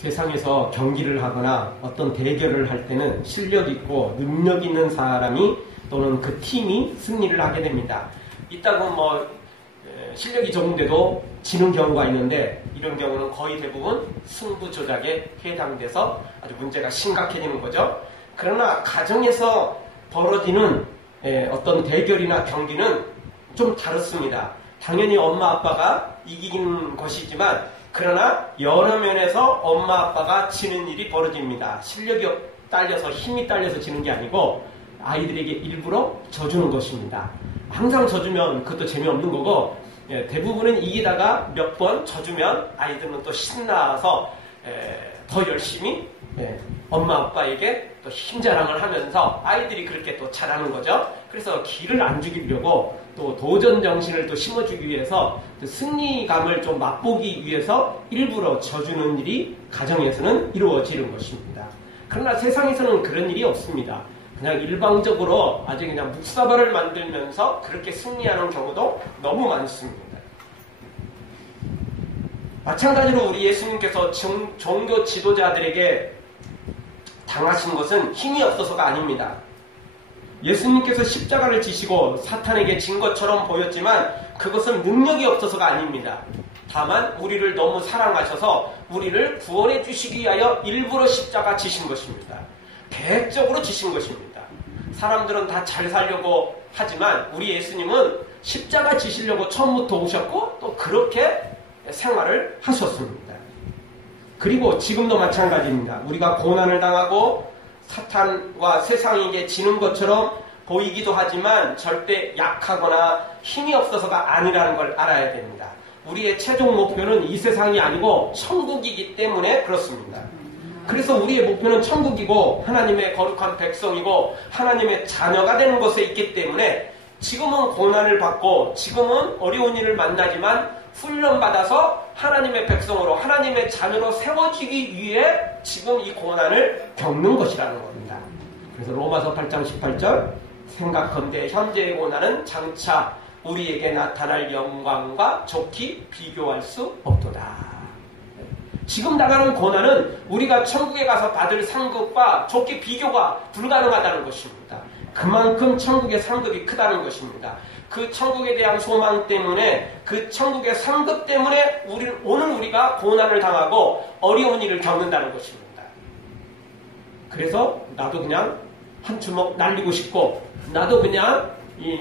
세상에서 경기를 하거나 어떤 대결을 할 때는 실력 있고 능력 있는 사람이 또는 그 팀이 승리를 하게 됩니다. 이따금 실력이 적은데도 지는 경우가 있는데 이런 경우는 거의 대부분 승부 조작에 해당돼서 아주 문제가 심각해지는 거죠. 그러나 가정에서 벌어지는 어떤 대결이나 경기는 좀 다릅니다. 당연히 엄마 아빠가 이기는 것이지만 그러나 여러 면에서 엄마 아빠가 지는 일이 벌어집니다. 실력이 딸려서 힘이 딸려서 지는 게 아니고 아이들에게 일부러 져주는 것입니다. 항상 져주면 그것도 재미없는 거고 대부분은 이기다가 몇 번 져주면 아이들은 또 신나서 더 열심히 엄마 아빠에게 또 힘자랑을 하면서 아이들이 그렇게 또 잘하는 거죠. 그래서 기를 안 죽이려고 또 도전 정신을 또 심어주기 위해서 또 승리감을 좀 맛보기 위해서 일부러 져주는 일이 가정에서는 이루어지는 것입니다. 그러나 세상에서는 그런 일이 없습니다. 그냥 일방적으로 아주 그냥 묵사발을 만들면서 그렇게 승리하는 경우도 너무 많습니다. 마찬가지로 우리 예수님께서 종교 지도자들에게 당하신 것은 힘이 없어서가 아닙니다. 예수님께서 십자가를 지시고 사탄에게 진 것처럼 보였지만 그것은 능력이 없어서가 아닙니다. 다만 우리를 너무 사랑하셔서 우리를 구원해 주시기 위하여 일부러 십자가 지신 것입니다. 계획적으로 지신 것입니다. 사람들은 다 잘 살려고 하지만 우리 예수님은 십자가 지시려고 처음부터 오셨고 또 그렇게 생활을 하셨습니다. 그리고 지금도 마찬가지입니다. 우리가 고난을 당하고 사탄과 세상에게 지는 것처럼 보이기도 하지만 절대 약하거나 힘이 없어서가 아니라는 걸 알아야 됩니다. 우리의 최종 목표는 이 세상이 아니고 천국이기 때문에 그렇습니다. 그래서 우리의 목표는 천국이고 하나님의 거룩한 백성이고 하나님의 자녀가 되는 것에 있기 때문에 지금은 고난을 받고 지금은 어려운 일을 만나지만 훈련받아서 하나님의 백성으로 하나님의 자녀로 세워지기 위해 지금 이 고난을 겪는 것이라는 겁니다. 그래서 로마서 8장 18절 생각컨대 현재의 고난은 장차 우리에게 나타날 영광과 좋게 비교할 수 없도다. 지금 당하는 고난은 우리가 천국에 가서 받을 상급과 좋게 비교가 불가능하다는 것입니다. 그만큼 천국의 상급이 크다는 것입니다. 그 천국에 대한 소망 때문에 그 천국의 상급 때문에 오늘 우리가 고난을 당하고 어려운 일을 겪는다는 것입니다. 그래서 나도 그냥 한 주먹 날리고 싶고 나도 그냥 이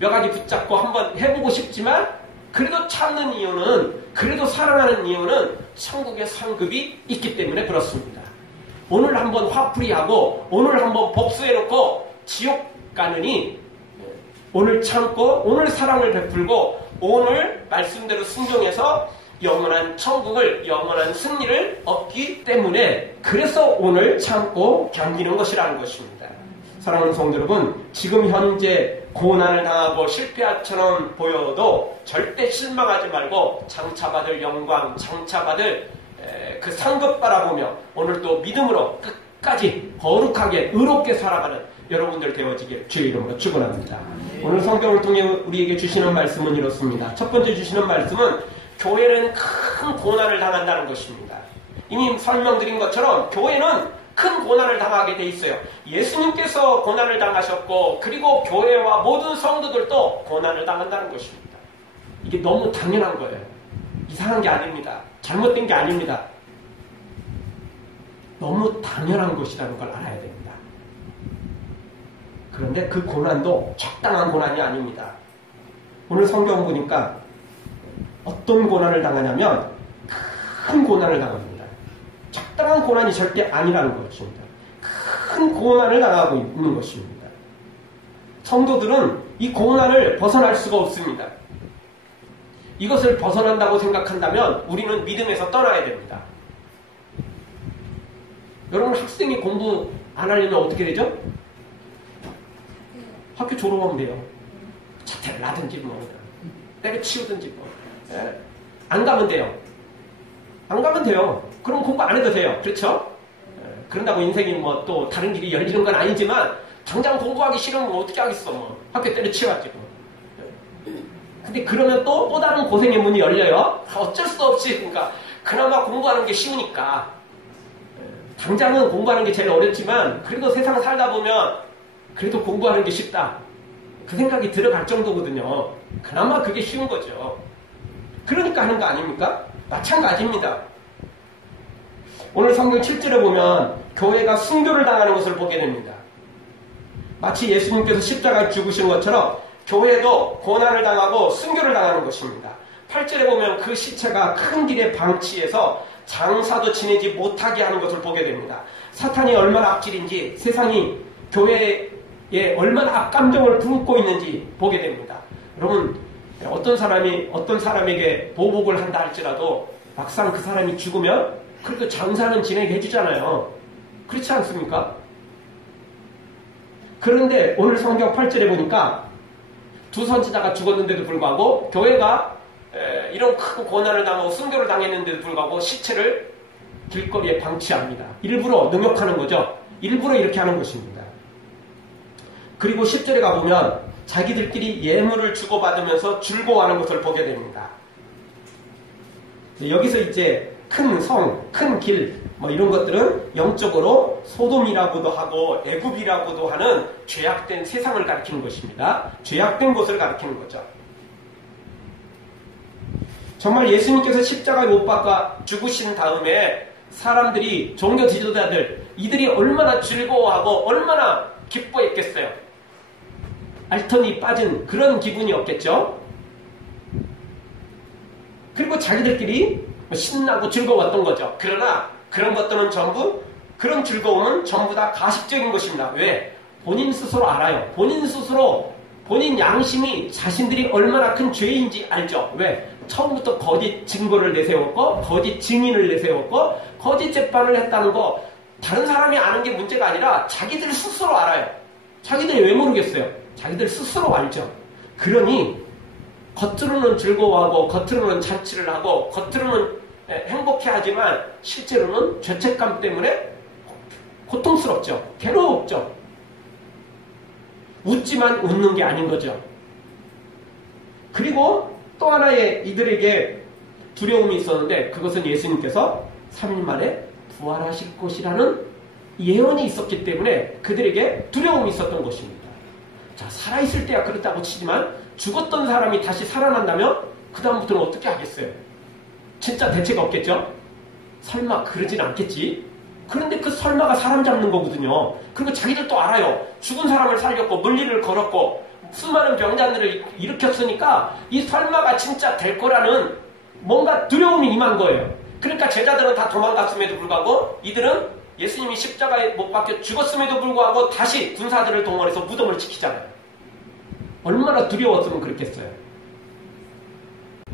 뼈가지 붙잡고 한번 해보고 싶지만 그래도 참는 이유는 그래도 살아나는 이유는 천국의 상급이 있기 때문에 그렇습니다. 오늘 한번 화풀이하고 오늘 한번 복수해놓고 지옥 가느니 오늘 참고 오늘 사랑을 베풀고 오늘 말씀대로 순종해서 영원한 천국을 영원한 승리를 얻기 때문에 그래서 오늘 참고 견디는 것이라는 것입니다. 사랑하는 성도 여러분, 지금 현재 고난을 당하고 실패처럼 보여도 절대 실망하지 말고 장차 받을 영광, 장차 받을 그 상급 바라보며 오늘 또 믿음으로 끝까지 거룩하게 의롭게 살아가는 여러분들 되어지길 주의 이름으로 축원합니다. 오늘 성경을 통해 우리에게 주시는 말씀은 이렇습니다. 첫 번째 주시는 말씀은 교회는 큰 고난을 당한다는 것입니다. 이미 설명드린 것처럼 교회는 큰 고난을 당하게 돼 있어요. 예수님께서 고난을 당하셨고 그리고 교회와 모든 성도들도 고난을 당한다는 것입니다. 이게 너무 당연한 거예요. 이상한 게 아닙니다. 잘못된 게 아닙니다. 너무 당연한 것이라는 걸 알아야 됩니다. 그런데 그 고난도 적당한 고난이 아닙니다. 오늘 성경 보니까 어떤 고난을 당하냐면 큰 고난을 당합니다. 적당한 고난이 절대 아니라는 것입니다. 큰 고난을 당하고 있는 것입니다. 성도들은 이 고난을 벗어날 수가 없습니다. 이것을 벗어난다고 생각한다면 우리는 믿음에서 떠나야 됩니다. 여러분 학생이 공부 안 하려면 어떻게 되죠? 학교 졸업하면 돼요. 자퇴를 하든지 뭐 때려치우든지 뭐. 안 가면 돼요. 안 가면 돼요. 그럼 공부 안 해도 돼요. 그렇죠? 그런다고 인생이 뭐 또 다른 길이 열리는 건 아니지만 당장 공부하기 싫으면 뭐 어떻게 하겠어. 뭐 학교 때려치워가지고. 근데 그러면 또 다른 고생의 문이 열려요. 어쩔 수 없이 그러니까 그나마 공부하는 게 쉬우니까 당장은 공부하는 게 제일 어렵지만 그래도 세상 살다 보면 그래도 공부하는 게 쉽다. 그 생각이 들어갈 정도거든요. 그나마 그게 쉬운 거죠. 그러니까 하는 거 아닙니까? 마찬가지입니다. 오늘 성경 7절에 보면 교회가 순교를 당하는 것을 보게 됩니다. 마치 예수님께서 십자가에 죽으신 것처럼 교회도 고난을 당하고 순교를 당하는 것입니다. 8절에 보면 그 시체가 큰 길에 방치해서 장사도 지내지 못하게 하는 것을 보게 됩니다. 사탄이 얼마나 악질인지, 세상이 교회에 얼마나 악감정을 품고 있는지 보게 됩니다. 여러분, 어떤 사람에게 보복을 한다 할지라도 막상 그 사람이 죽으면 그래도 장사는 지내게 해주잖아요. 그렇지 않습니까? 그런데 오늘 성경 8절에 보니까 두 선지자가 죽었는데도 불구하고 교회가 이런 큰 고난을 당하고 순교를 당했는데도 불구하고 시체를 길거리에 방치합니다. 일부러 능욕하는 거죠. 일부러 이렇게 하는 것입니다. 그리고 10절에 가보면 자기들끼리 예물을 주고받으면서 즐거워하는 것을 보게 됩니다. 여기서 이제 큰 성, 큰 길, 이런 것들은 영적으로 소돔이라고도 하고 애굽이라고도 하는 죄악된 세상을 가리키는 것입니다. 죄악된 곳을 가리키는 거죠. 정말 예수님께서 십자가에 못 박아 죽으신 다음에 사람들이 종교 지도자들 이들이 얼마나 즐거워하고 얼마나 기뻐했겠어요. 알턴이 빠진 그런 기분이 없겠죠. 그리고 자기들끼리 신나고 즐거웠던 거죠. 그러나 그런 것들은 전부, 그런 즐거움은 전부 다 가식적인 것입니다. 왜? 본인 스스로 알아요. 본인 스스로, 본인 양심이 자신들이 얼마나 큰 죄인지 알죠. 왜? 처음부터 거짓 증거를 내세웠고, 거짓 증인을 내세웠고, 거짓 재판을 했다는 거, 다른 사람이 아는 게 문제가 아니라 자기들 스스로 알아요. 자기들이 왜 모르겠어요? 자기들 스스로 알죠. 그러니, 겉으로는 즐거워하고, 겉으로는 잔치를 하고, 겉으로는 행복해하지만 실제로는 죄책감 때문에 고통스럽죠. 괴로웠죠. 웃지만 웃는 게 아닌 거죠. 그리고 또 하나의 이들에게 두려움이 있었는데 그것은 예수님께서 3일 만에 부활하실 것이라는 예언이 있었기 때문에 그들에게 두려움이 있었던 것입니다. 자, 살아있을 때야 그렇다고 치지만 죽었던 사람이 다시 살아난다면 그 다음부터는 어떻게 하겠어요? 진짜 대책 없겠죠? 설마 그러진 않겠지? 그런데 그 설마가 사람 잡는 거거든요. 그리고 자기들도 알아요. 죽은 사람을 살렸고 물리를 걸었고 수많은 병자들을 일으켰으니까 이 설마가 진짜 될 거라는 뭔가 두려움이 임한 거예요. 그러니까 제자들은 다 도망갔음에도 불구하고 이들은 예수님이 십자가에 못 박혀 죽었음에도 불구하고 다시 군사들을 동원해서 무덤을 지키잖아요. 얼마나 두려웠으면 그랬겠어요.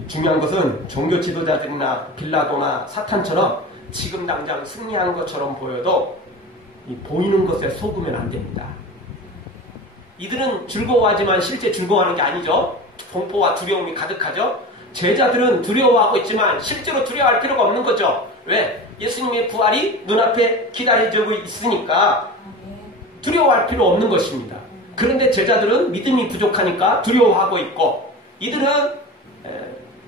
중요한 것은 종교 지도자들이나 빌라도나 사탄처럼 지금 당장 승리한 것처럼 보여도 이 보이는 것에 속으면 안 됩니다. 이들은 즐거워하지만 실제 즐거워하는 게 아니죠. 공포와 두려움이 가득하죠. 제자들은 두려워하고 있지만 실제로 두려워할 필요가 없는 거죠. 왜? 예수님의 부활이 눈앞에 기다려지고 있으니까 두려워할 필요 없는 것입니다. 그런데 제자들은 믿음이 부족하니까 두려워하고 있고 이들은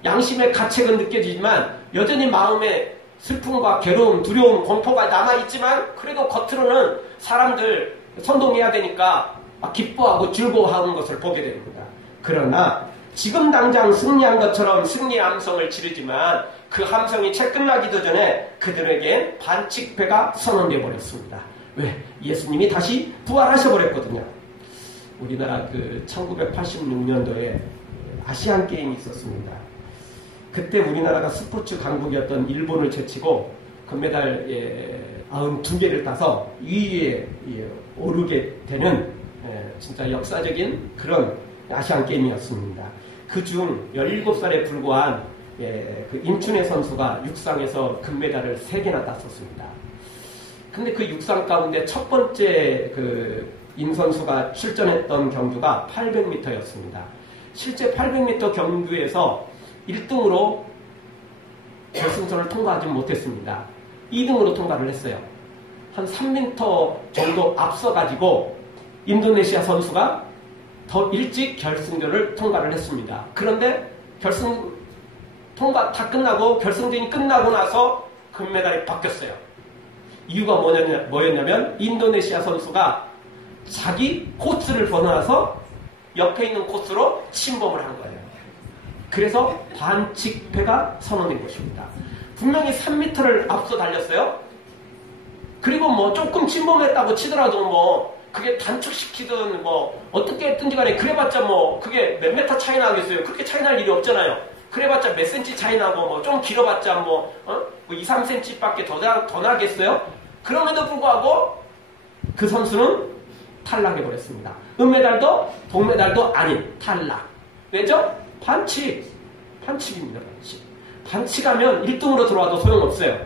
양심의 가책은 느껴지지만 여전히 마음에 슬픔과 괴로움, 두려움, 공포가 남아있지만 그래도 겉으로는 사람들 선동해야 되니까 기뻐하고 즐거워하는 것을 보게 됩니다. 그러나 지금 당장 승리한 것처럼 승리의 함성을 지르지만 그 함성이 채 끝나기도 전에 그들에겐 반칙패가 선언되어 버렸습니다. 왜? 예수님이 다시 부활하셔버렸거든요. 우리나라 1986년도에 아시안 게임이 있었습니다. 그때 우리나라가 스포츠 강국이었던 일본을 제치고 금메달 92개를 따서 2위에 오르게 되는 진짜 역사적인 그런 아시안 게임이었습니다. 그중 17살에 불과한 그 임춘혜 선수가 육상에서 금메달을 3개나 땄었습니다. 근데 그 육상 가운데 첫 번째 임 선수가 출전했던 경주가 800m였습니다. 실제 800m 경주에서 1등으로 결승선을 통과하지 못했습니다. 2등으로 통과를 했어요. 한 3m 정도 앞서가지고 인도네시아 선수가 더 일찍 결승전을 통과를 했습니다. 그런데 결승 통과 다 끝나고 결승전이 끝나고 나서 금메달이 바뀌었어요. 이유가 뭐였냐면 인도네시아 선수가 자기 코스를 벗어나서 옆에 있는 코스로 침범을 한 거예요. 그래서 반칙패가 선언된 것입니다. 분명히 3m를 앞서 달렸어요. 그리고 뭐 조금 침범했다고 치더라도 뭐 그게 단축시키든 뭐 어떻게 했든지 간에 그래봤자 뭐 그게 몇 메타 차이 나겠어요. 그렇게 차이 날 일이 없잖아요. 그래봤자 몇 센치 차이 나고 뭐 좀 길어봤자 뭐 2, 3cm밖에 더 나겠어요. 그럼에도 불구하고 그 선수는 탈락해버렸습니다. 은메달도 동메달도 아닌 탈락. 왜죠? 반칙입니다. 반칙하면 1등으로 들어와도 소용없어요.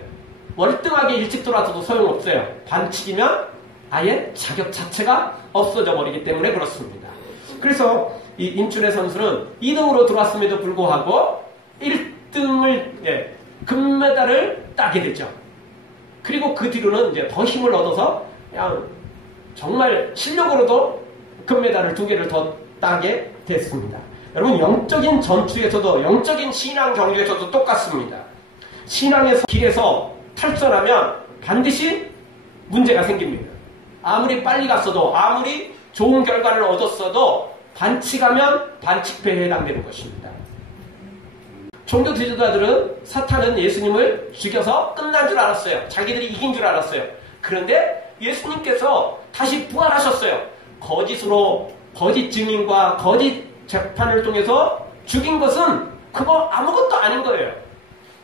월등하게 일찍 들어와도 소용없어요. 반칙이면 아예 자격 자체가 없어져 버리기 때문에 그렇습니다. 그래서 이 임춘혜 선수는 2등으로 들어왔음에도 불구하고 1등을 금메달을 따게 되죠. 그리고 그 뒤로는 이제 더 힘을 얻어서 그냥 정말 실력으로도 금메달을 2개를 더 따게 됐습니다. 여러분 영적인 전투에서도 영적인 신앙 경주에서도 똑같습니다. 신앙의 길에서 탈선하면 반드시 문제가 생깁니다. 아무리 빨리 갔어도 아무리 좋은 결과를 얻었어도 반칙하면 반칙패에 해당되는 것입니다. 종교 지도자들은 사탄은 예수님을 죽여서 끝난 줄 알았어요. 자기들이 이긴 줄 알았어요. 그런데 예수님께서 다시 부활하셨어요. 거짓으로 거짓 증인과 거짓 재판을 통해서 죽인 것은 그거 아무것도 아닌 거예요.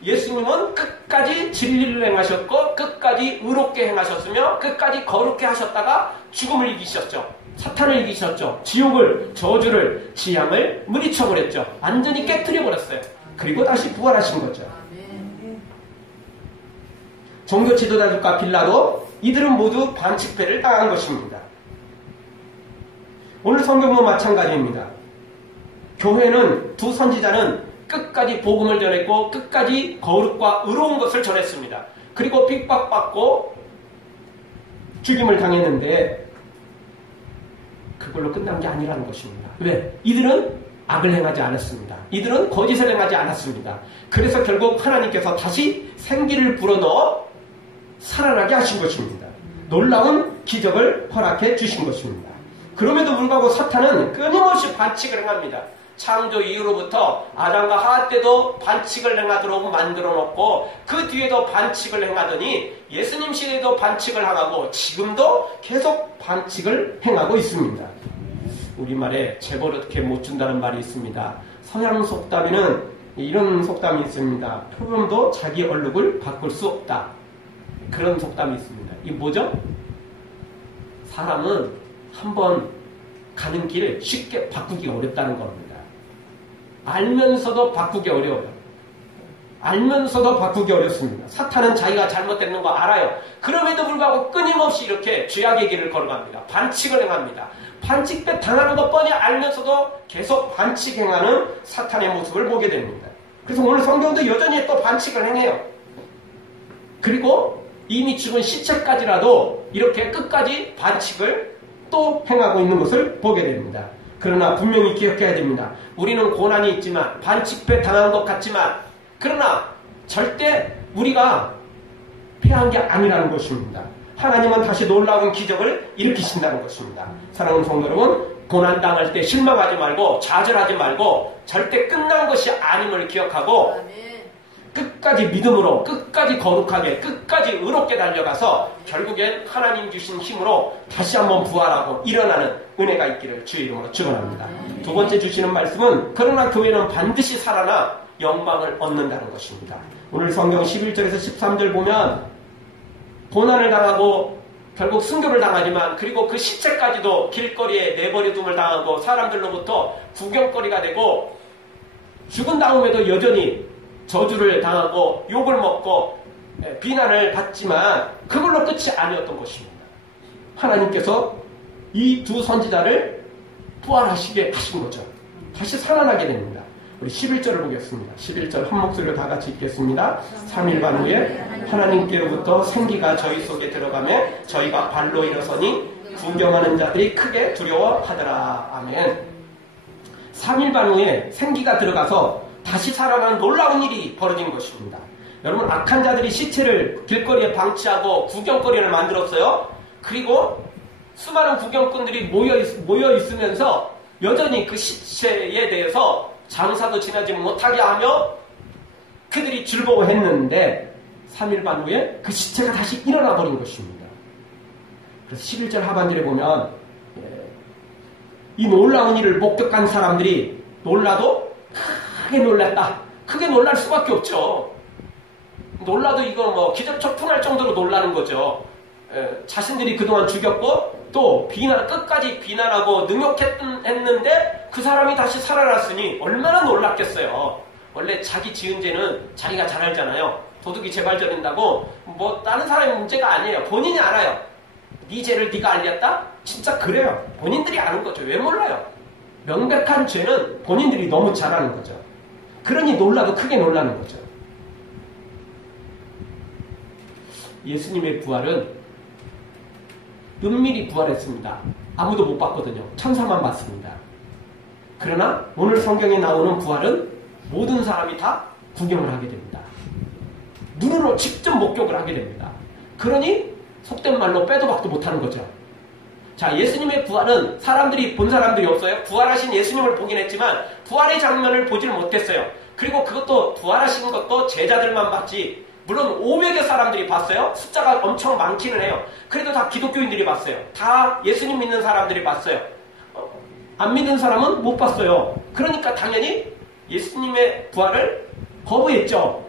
예수님은 끝까지 진리를 행하셨고 끝까지 의롭게 행하셨으며 끝까지 거룩게 하셨다가 죽음을 이기셨죠. 사탄을 이기셨죠. 지옥을, 저주를, 지향을 물리쳐버렸죠. 완전히 깨트려버렸어요. 그리고 다시 부활하신 거죠. 종교 지도자들과 빌라도 이들은 모두 반칙패를 당한 것입니다. 오늘 성경도 마찬가지입니다. 교회는 두 선지자는 끝까지 복음을 전했고 끝까지 거룩과 의로운 것을 전했습니다. 그리고 핍박받고 죽임을 당했는데 그걸로 끝난 게 아니라는 것입니다. 왜? 이들은 악을 행하지 않았습니다. 이들은 거짓을 행하지 않았습니다. 그래서 결국 하나님께서 다시 생기를 불어넣어 살아나게 하신 것입니다. 놀라운 기적을 허락해 주신 것입니다. 그럼에도 불구하고 사탄은 끊임없이 반칙을 행합니다. 창조 이후로부터 아담과 하와 때도 반칙을 행하도록 만들어 놓고 그 뒤에도 반칙을 행하더니 예수님 시대에도 반칙을 행하고 지금도 계속 반칙을 행하고 있습니다. 우리말에 재벌어떻게 못 준다는 말이 있습니다. 서양 속담에는 이런 속담이 있습니다. 표범도 자기 얼룩을 바꿀 수 없다. 그런 속담이 있습니다. 이게 뭐죠? 사람은 한번 가는 길을 쉽게 바꾸기가 어렵다는 겁니다. 알면서도 바꾸기 어려워요. 알면서도 바꾸기 어렵습니다. 사탄은 자기가 잘못됐는 거 알아요. 그럼에도 불구하고 끊임없이 이렇게 죄악의 길을 걸어갑니다. 반칙을 행합니다. 반칙배 당하는 것 뻔히 알면서도 계속 반칙 행하는 사탄의 모습을 보게 됩니다. 그래서 오늘 성경도 여전히 또 반칙을 행해요. 그리고 이미 죽은 시체까지라도 이렇게 끝까지 반칙을 또 행하고 있는 것을 보게 됩니다. 그러나 분명히 기억해야 됩니다. 우리는 고난이 있지만 반칙패 당한 것 같지만 그러나 절대 우리가 패한 게 아니라는 것입니다. 하나님은 다시 놀라운 기적을 일으키신다는 것입니다. 사랑하는 성도 여러분, 고난당할 때 실망하지 말고 좌절하지 말고 절대 끝난 것이 아님을 기억하고 끝까지 믿음으로 끝까지 거룩하게 끝까지 의롭게 달려가서 결국엔 하나님 주신 힘으로 다시 한번 부활하고 일어나는 은혜가 있기를 주의 이름으로 축원합니다. 두 번째 주시는 말씀은 그러나 교회는 반드시 살아나 영광을 얻는다는 것입니다. 오늘 성경 11절에서 13절 보면 고난을 당하고 결국 순교를 당하지만 그리고 그 시체까지도 길거리에 내버려둠을 당하고 사람들로부터 구경거리가 되고 죽은 다음에도 여전히 저주를 당하고 욕을 먹고 비난을 받지만 그걸로 끝이 아니었던 것입니다. 하나님께서 이 두 선지자를 부활하시게 하신 거죠. 다시 살아나게 됩니다. 우리 11절을 보겠습니다. 11절 한 목소리로 다 같이 읽겠습니다. 3일 반 후에 하나님께로부터 생기가 저희 속에 들어가매 저희가 발로 일어서니 구경하는 자들이 크게 두려워하더라. 아멘. 3일 반 후에 생기가 들어가서 다시 살아나는 놀라운 일이 벌어진 것입니다. 여러분, 악한 자들이 시체를 길거리에 방치하고 구경거리를 만들었어요. 그리고 수많은 구경꾼들이 모여 있으면서 여전히 그 시체에 대해서 장사도 지나지 못하게 하며 그들이 즐거워했는데 3일 반 후에 그 시체가 다시 일어나 버린 것입니다. 그래서 11절 하반절에 보면 이 놀라운 일을 목격한 사람들이 놀라도 크게 놀랐다. 크게 놀랄 수밖에 없죠. 놀라도 이거 뭐 기적초풍할 정도로 놀라는 거죠. 자신들이 그동안 죽였고 또 끝까지 비난하고 능욕했는데 그 사람이 다시 살아났으니 얼마나 놀랐겠어요. 원래 자기 지은 죄는 자기가 잘 알잖아요. 도둑이 재발견된다고 뭐 다른 사람의 문제가 아니에요. 본인이 알아요. 네 죄를 네가 알렸다? 진짜 그래요. 본인들이 아는 거죠. 왜 몰라요? 명백한 죄는 본인들이 너무 잘 아는 거죠. 그러니 놀라도 크게 놀라는 거죠. 예수님의 부활은 은밀히 부활했습니다. 아무도 못 봤거든요. 천사만 봤습니다. 그러나 오늘 성경에 나오는 부활은 모든 사람이 다 구경을 하게 됩니다. 눈으로 직접 목격을 하게 됩니다. 그러니 속된 말로 빼도 박도 못하는 거죠. 자, 예수님의 부활은 사람들이 본 사람들이 없어요. 부활하신 예수님을 보긴 했지만 부활의 장면을 보질 못했어요. 그리고 그것도 부활하신 것도 제자들만 봤지, 물론 500여 사람들이 봤어요. 숫자가 엄청 많기는 해요. 그래도 다 기독교인들이 봤어요. 다 예수님 믿는 사람들이 봤어요. 안 믿는 사람은 못 봤어요. 그러니까 당연히 예수님의 부활을 거부했죠.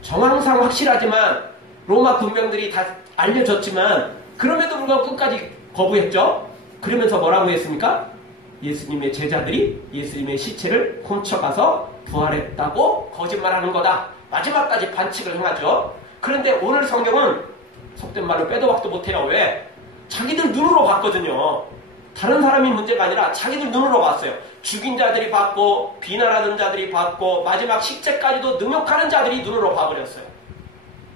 정황상 확실하지만 로마 군병들이 다 알려졌지만 그럼에도 불구하고 끝까지 거부했죠. 그러면서 뭐라고 했습니까? 예수님의 제자들이 예수님의 시체를 훔쳐가서 부활했다고 거짓말하는 거다. 마지막까지 반칙을 행하죠. 그런데 오늘 성경은 속된 말로 빼도 박도 못해요. 왜? 자기들 눈으로 봤거든요. 다른 사람이 문제가 아니라 자기들 눈으로 봤어요. 죽인 자들이 봤고 비난하는 자들이 봤고 마지막 시체까지도 능욕하는 자들이 눈으로 봐버렸어요.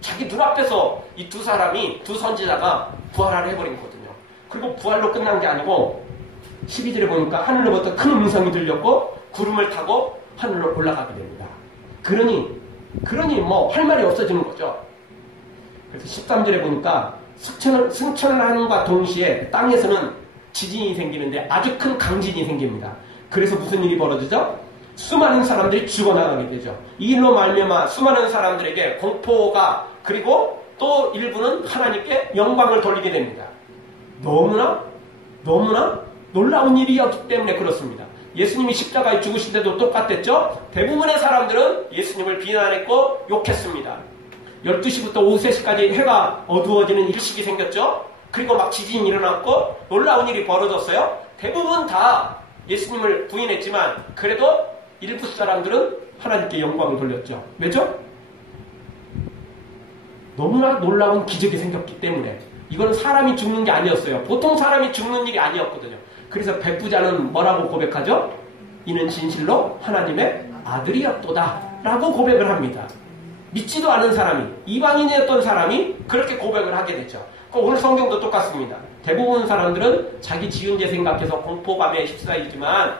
자기 눈앞에서 이 두 사람이, 두 선지자가 부활을 해버린 거거든요. 그리고 부활로 끝난 게 아니고 12절에 보니까 하늘로부터 큰 음성이 들렸고 구름을 타고 하늘로 올라가게 됩니다. 그러니 뭐 할 말이 없어지는 거죠. 그래서 13절에 보니까 승천을 하는과 동시에 땅에서는 지진이 생기는데 아주 큰 강진이 생깁니다. 그래서 무슨 일이 벌어지죠? 수많은 사람들이 죽어나가게 되죠. 이 일로 말미암아 수많은 사람들에게 공포가, 그리고 또 일부는 하나님께 영광을 돌리게 됩니다. 너무나 놀라운 일이었기 때문에 그렇습니다. 예수님이 십자가에 죽으실 때도 똑같았죠. 대부분의 사람들은 예수님을 비난했고 욕했습니다. 12시부터 오후 3시까지 해가 어두워지는 일식이 생겼죠. 그리고 막 지진이 일어났고 놀라운 일이 벌어졌어요. 대부분 다 예수님을 부인했지만 그래도 일부 사람들은 하나님께 영광을 돌렸죠. 왜죠? 너무나 놀라운 기적이 생겼기 때문에. 이건 사람이 죽는 게 아니었어요. 보통 사람이 죽는 일이 아니었거든요. 그래서 백부자는 뭐라고 고백하죠? 이는 진실로 하나님의 아들이었도다 라고 고백을 합니다. 믿지도 않은 사람이, 이방인이었던 사람이 그렇게 고백을 하게 되죠. 오늘 성경도 똑같습니다. 대부분 사람들은 자기 지은 죄 생각해서 공포감에 휩싸이지만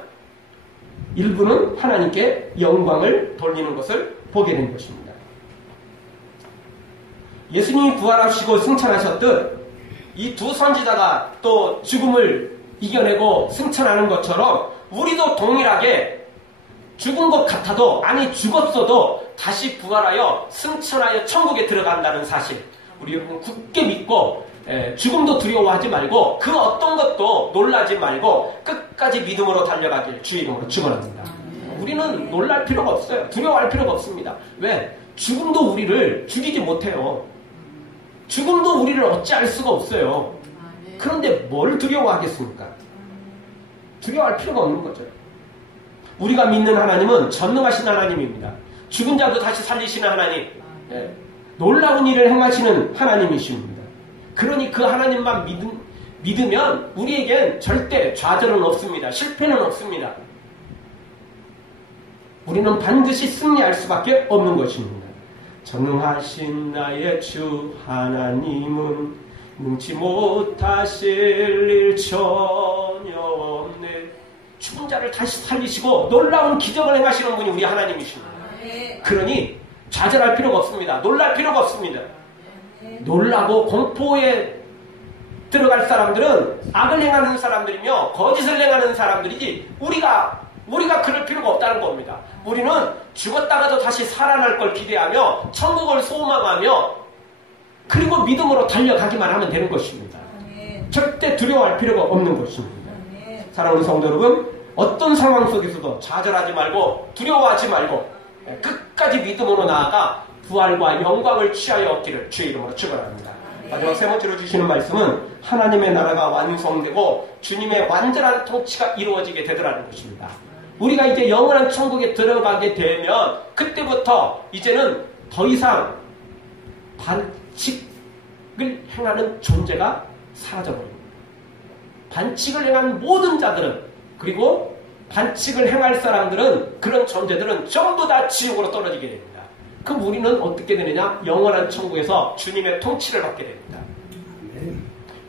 일부는 하나님께 영광을 돌리는 것을 보게 된 것입니다. 예수님이 부활하시고 승천하셨듯 이 두 선지자가 또 죽음을 이겨내고 승천하는 것처럼 우리도 동일하게 죽은 것 같아도, 아니 죽었어도 다시 부활하여 승천하여 천국에 들어간다는 사실, 우리 여러분 굳게 믿고 죽음도 두려워하지 말고 그 어떤 것도 놀라지 말고 끝까지 믿음으로 달려가길 주의 이름으로 축원합니다. 우리는 놀랄 필요가 없어요. 두려워할 필요가 없습니다. 왜? 죽음도 우리를 죽이지 못해요. 죽음도 우리를 어찌할 수가 없어요. 그런데 뭘 두려워하겠습니까? 두려워할 필요가 없는 거죠. 우리가 믿는 하나님은 전능하신 하나님입니다. 죽은 자도 다시 살리시는 하나님, 놀라운 일을 행하시는 하나님이십니다. 그러니 그 하나님만 믿으면 우리에겐 절대 좌절은 없습니다. 실패는 없습니다. 우리는 반드시 승리할 수밖에 없는 것입니다. 전능하신 나의 주 하나님은 능치 못하실 일 전혀 없네. 죽은 자를 다시 살리시고 놀라운 기적을 행하시는 분이 우리 하나님이십니다. 그러니 좌절할 필요가 없습니다. 놀랄 필요가 없습니다. 놀라고 공포에 들어갈 사람들은 악을 행하는 사람들이며 거짓을 행하는 사람들이지 우리가 그럴 필요가 없다는 겁니다. 우리는 죽었다가도 다시 살아날 걸 기대하며 천국을 소망하며 그리고 믿음으로 달려가기만 하면 되는 것입니다. 절대 두려워할 필요가 없는 것입니다. 사랑하는 성도 여러분, 어떤 상황 속에서도 좌절하지 말고 두려워하지 말고 끝까지 믿음으로 나아가 부활과 영광을 취하여 얻기를 주의 이름으로 축원합니다. 마지막 세 번째로 주시는 말씀은 하나님의 나라가 완성되고 주님의 완전한 통치가 이루어지게 되더라는 것입니다. 우리가 이제 영원한 천국에 들어가게 되면 그때부터 이제는 더 이상 반칙을 행하는 존재가 사라져버립니다. 반칙을 행한 모든 자들은 그리고 반칙을 행할 사람들은 그런 존재들은 전부 다 지옥으로 떨어지게 됩니다. 그럼 우리는 어떻게 되느냐? 영원한 천국에서 주님의 통치를 받게 됩니다.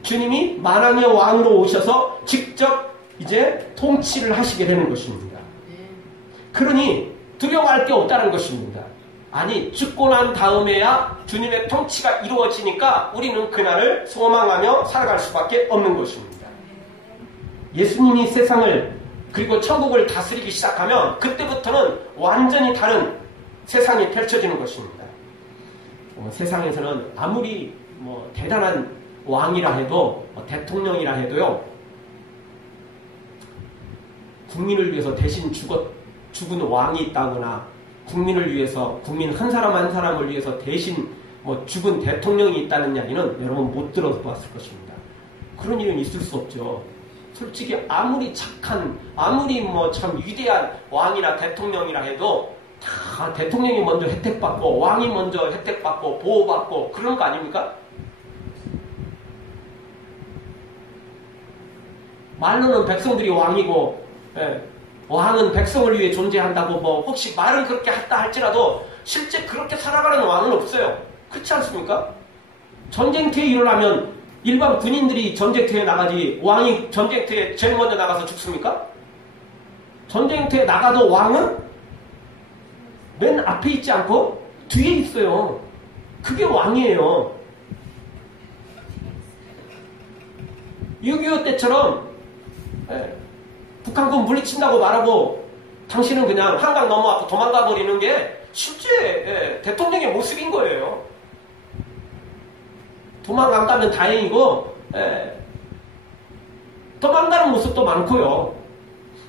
주님이 만왕의 왕으로 오셔서 직접 이제 통치를 하시게 되는 것입니다. 그러니 두려워할 게 없다는 것입니다. 아니, 죽고 난 다음에야 주님의 통치가 이루어지니까 우리는 그날을 소망하며 살아갈 수밖에 없는 것입니다. 예수님이 세상을 그리고 천국을 다스리기 시작하면 그때부터는 완전히 다른 세상이 펼쳐지는 것입니다. 세상에서는 아무리 대단한 왕이라 해도 대통령이라 해도요, 국민을 위해서 대신 죽은 왕이 있다거나 국민을 위해서 국민 한 사람 한 사람을 위해서 대신 죽은 대통령이 있다는 이야기는 여러분 못 들어봤을 것입니다. 그런 일은 있을 수 없죠. 솔직히 아무리 착한 아무리 참 위대한 왕이나 대통령이라 해도 다 대통령이 먼저 혜택받고 왕이 먼저 혜택받고 보호받고 그런 거 아닙니까? 말로는 백성들이 왕이고 왕은 백성을 위해 존재한다고 혹시 말은 그렇게 했다 할지라도 실제 그렇게 살아가는 왕은 없어요. 그렇지 않습니까? 전쟁터에 일어나면 일반 군인들이 전쟁터에 나가지 왕이 전쟁터에 제일 먼저 나가서 죽습니까? 전쟁터에 나가도 왕은 맨 앞에 있지 않고 뒤에 있어요. 그게 왕이에요. 6.25 때처럼 북한군 물리친다고 말하고 당신은 그냥 한강 넘어가고 도망가 버리는 게 실제 대통령의 모습인 거예요. 도망 안 가면 다행이고 도망가는 모습도 많고요.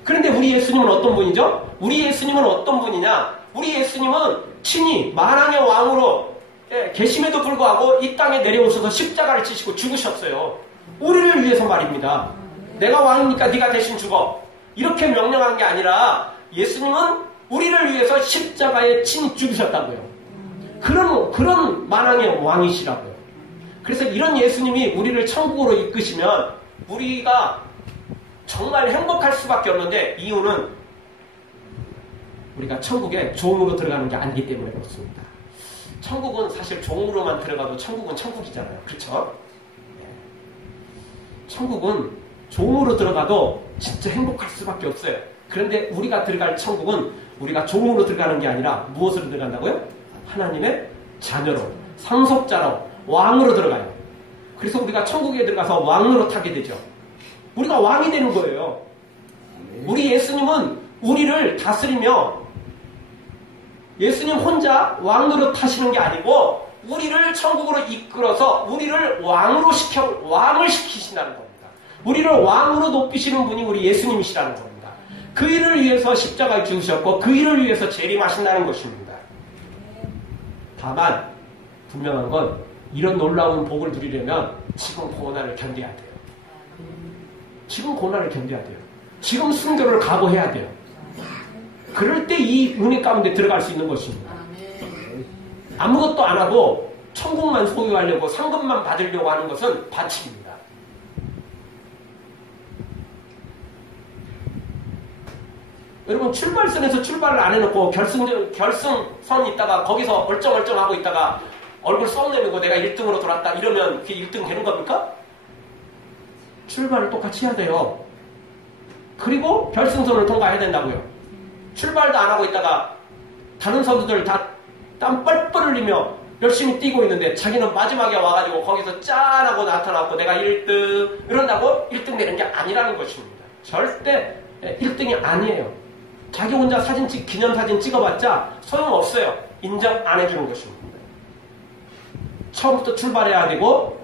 그런데 우리 예수님은 어떤 분이죠? 우리 예수님은 어떤 분이냐? 우리 예수님은 친히 만왕의 왕으로 계심에도 불구하고 이 땅에 내려오셔서 십자가를 지시고 죽으셨어요. 우리를 위해서 말입니다. 내가 왕이니까 네가 대신 죽어. 이렇게 명령한 게 아니라 예수님은 우리를 위해서 십자가에 친히 죽으셨다고요. 그런 만왕의 왕이시라고요. 그래서 이런 예수님이 우리를 천국으로 이끄시면 우리가 정말 행복할 수밖에 없는데 이유는 우리가 천국에 종으로 들어가는 게 아니기 때문에 그렇습니다. 천국은 사실 종으로만 들어가도 천국은 천국이잖아요. 그렇죠? 천국은 종으로 들어가도 진짜 행복할 수밖에 없어요. 그런데 우리가 들어갈 천국은 우리가 종으로 들어가는 게 아니라 무엇으로 들어간다고요? 하나님의 자녀로, 상속자로, 왕으로 들어가요. 그래서 우리가 천국에 들어가서 왕으로 타게 되죠. 우리가 왕이 되는 거예요. 우리 예수님은 우리를 다스리며 예수님 혼자 왕으로 타시는 게 아니고 우리를 천국으로 이끌어서 우리를 왕을 시키신다는 겁니다. 우리를 왕으로 높이시는 분이 우리 예수님이시라는 겁니다. 그 일을 위해서 십자가에 죽으셨고 그 일을 위해서 재림하신다는 것입니다. 다만 분명한 건 이런 놀라운 복을 누리려면 지금 고난을 견뎌야 돼요. 지금 고난을 견뎌야 돼요. 지금 순교를 각오해야 돼요. 그럴 때 이 은혜 가운데 들어갈 수 있는 것입니다. 아무것도 안 하고 천국만 소유하려고 상급만 받으려고 하는 것은 반칙입니다. 여러분 출발선에서 출발을 안 해놓고 결승선 있다가 거기서 얼쩡얼쩡하고 있다가 얼굴 썩 내밀고 내가 1등으로 돌았다 이러면 그게 1등 되는 겁니까? 출발을 똑같이 해야 돼요. 그리고 결승선을 통과해야 된다고요. 출발도 안 하고 있다가 다른 선수들 다 땀 뻘뻘 흘리며 열심히 뛰고 있는데 자기는 마지막에 와가지고 거기서 짠하고 나타나고 내가 1등 이런다고 1등 되는 게 아니라는 것입니다. 절대 1등이 아니에요. 자기 혼자 기념사진 찍어봤자 소용없어요. 인정 안 해주는 것입니다. 처음부터 출발해야 되고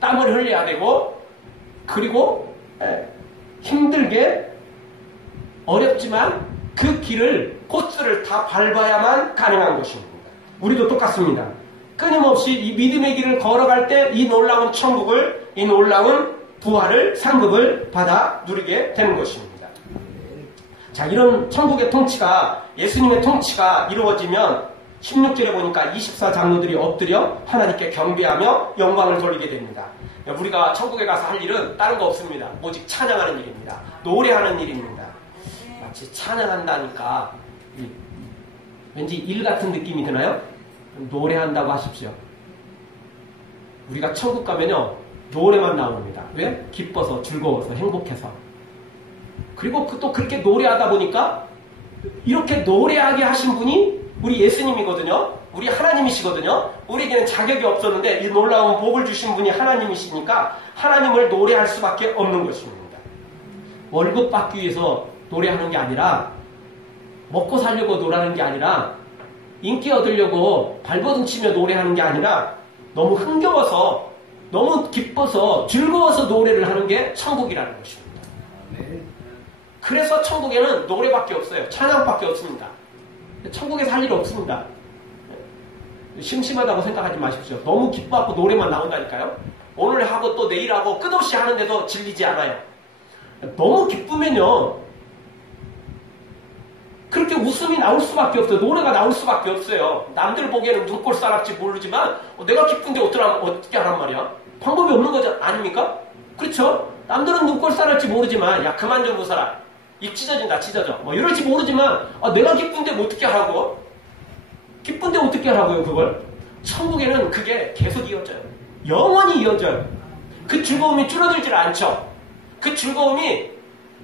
땀을 흘려야 되고 그리고 힘들게 어렵지만 그 코스를 다 밟아야만 가능한 것입니다. 우리도 똑같습니다. 끊임없이 이 믿음의 길을 걸어갈 때 이 놀라운 천국을, 이 놀라운 부활을, 상급을 받아 누리게 되는 것입니다. 자, 이런 천국의 통치가, 예수님의 통치가 이루어지면 16절에 보니까 24장로들이 엎드려 하나님께 경배하며 영광을 돌리게 됩니다. 우리가 천국에 가서 할 일은 다른 거 없습니다. 오직 찬양하는 일입니다. 노래하는 일입니다. 마치 찬양한다니까 왠지 일 같은 느낌이 드나요? 노래한다고 하십시오. 우리가 천국 가면요 노래만 나옵니다. 왜? 기뻐서, 즐거워서, 행복해서. 그리고 또 그렇게 노래하다 보니까 이렇게 노래하게 하신 분이 우리 예수님이거든요. 우리 하나님이시거든요. 우리에게는 자격이 없었는데 이 놀라운 복을 주신 분이 하나님이시니까 하나님을 노래할 수밖에 없는 것입니다. 월급 받기 위해서 노래하는 게 아니라, 먹고 살려고 노래하는 게 아니라, 인기 얻으려고 발버둥 치며 노래하는 게 아니라, 너무 흥겨워서, 너무 기뻐서, 즐거워서 노래를 하는 게 천국이라는 것입니다. 그래서 천국에는 노래밖에 없어요. 찬양밖에 없습니다. 천국에서 할 일 없습니다. 심심하다고 생각하지 마십시오. 너무 기뻐하고 노래만 나온다니까요. 오늘 하고 또 내일 하고 끝없이 하는데도 질리지 않아요. 너무 기쁘면요 그렇게 웃음이 나올 수밖에 없어요. 노래가 나올 수밖에 없어요. 남들 보기에는 눈꼴 싸랍지 모르지만 내가 기쁜데 어떻게 하란 말이야? 방법이 없는 거죠. 아닙니까? 그렇죠? 남들은 눈꼴 싸랄지 모르지만 야 그만 좀 웃어라. 입 찢어진다 찢어져. 뭐 이럴지 모르지만 내가 기쁜데 뭐 어떻게 하라고? 기쁜데 어떻게 하라고요 그걸? 천국에는 그게 계속 이어져요. 영원히 이어져요. 그 즐거움이 줄어들질 않죠. 그 즐거움이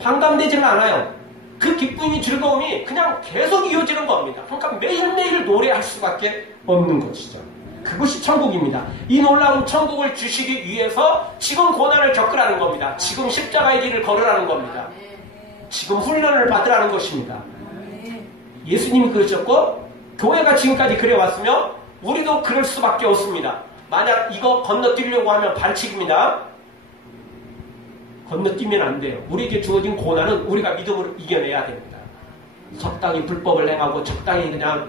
반감되지는 않아요. 그 기쁨이 즐거움이 그냥 계속 이어지는 겁니다. 그러니까 매일매일 노래할 수밖에 없는 것이죠. 그것이 천국입니다. 이 놀라운 천국을 주시기 위해서 지금 고난을 겪으라는 겁니다. 지금 십자가의 길을 걸으라는 겁니다. 지금 훈련을 받으라는 것입니다. 예수님이 그러셨고 교회가 지금까지 그래왔으며 우리도 그럴 수밖에 없습니다. 만약 이거 건너뛰려고 하면 반칙입니다. 건너뛰면 안 돼요. 우리에게 주어진 고난은 우리가 믿음으로 이겨내야 됩니다. 적당히 불법을 행하고 적당히 그냥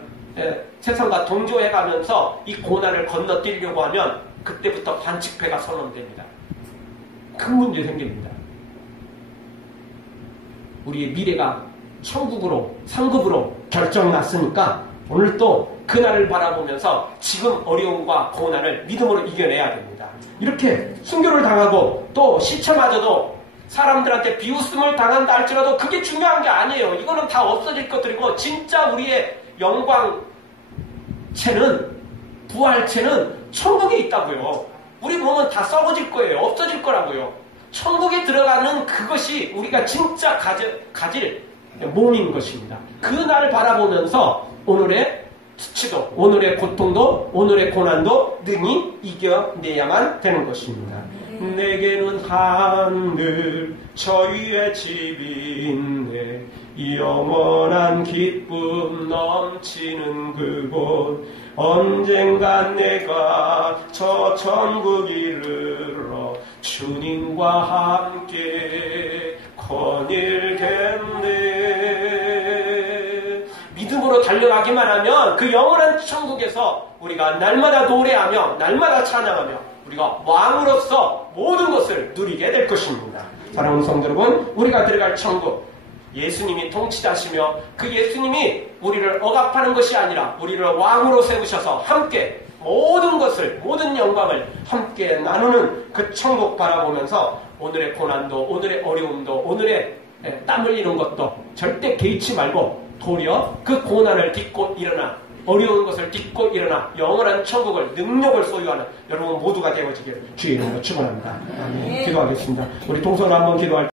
세상과 동조해가면서 이 고난을 건너뛰려고 하면 그때부터 반칙패가 선언됩니다. 큰 문제 생깁니다. 우리의 미래가 천국으로 상급으로 결정났으니까 오늘 또 그날을 바라보면서 지금 어려움과 고난을 믿음으로 이겨내야 됩니다. 이렇게 순교를 당하고 또 시체마저도 사람들한테 비웃음을 당한다 할지라도 그게 중요한 게 아니에요. 이거는 다 없어질 것들이고 진짜 우리의 영광체는 부활체는 천국에 있다고요. 우리 몸은 다 썩어질 거예요. 없어질 거라고요. 천국에 들어가는 그것이 우리가 진짜 가질 몸인 것입니다. 그날을 바라보면서 오늘의 수치도, 오늘의 고통도, 오늘의 고난도 능히 이겨내야만 되는 것입니다. 내게는 하늘 저 위에 집이 있네 영원한 기쁨 넘치는 그곳 언젠간 내가 저 천국 이르러 주님과 함께 거닐겠네. 믿음으로 달려가기만 하면 그 영원한 천국에서 우리가 날마다 노래하며 날마다 찬양하며 우리가 왕으로서 모든 것을 누리게 될 것입니다. 사랑하는 성도 여러분, 우리가 들어갈 천국 예수님이 통치자시며 그 예수님이 우리를 억압하는 것이 아니라 우리를 왕으로 세우셔서 함께 모든 것을, 모든 영광을 함께 나누는 그 천국 바라보면서 오늘의 고난도, 오늘의 어려움도, 오늘의 땀 흘리는 것도 절대 개의치 말고 도리어 그 고난을 딛고 일어나 어려운 것을 딛고 일어나 영원한 천국을 능력을 소유하는 여러분 모두가 되어지기를 주의 이름으로 축원합니다. 기도하겠습니다. 우리 동서로 한번 기도할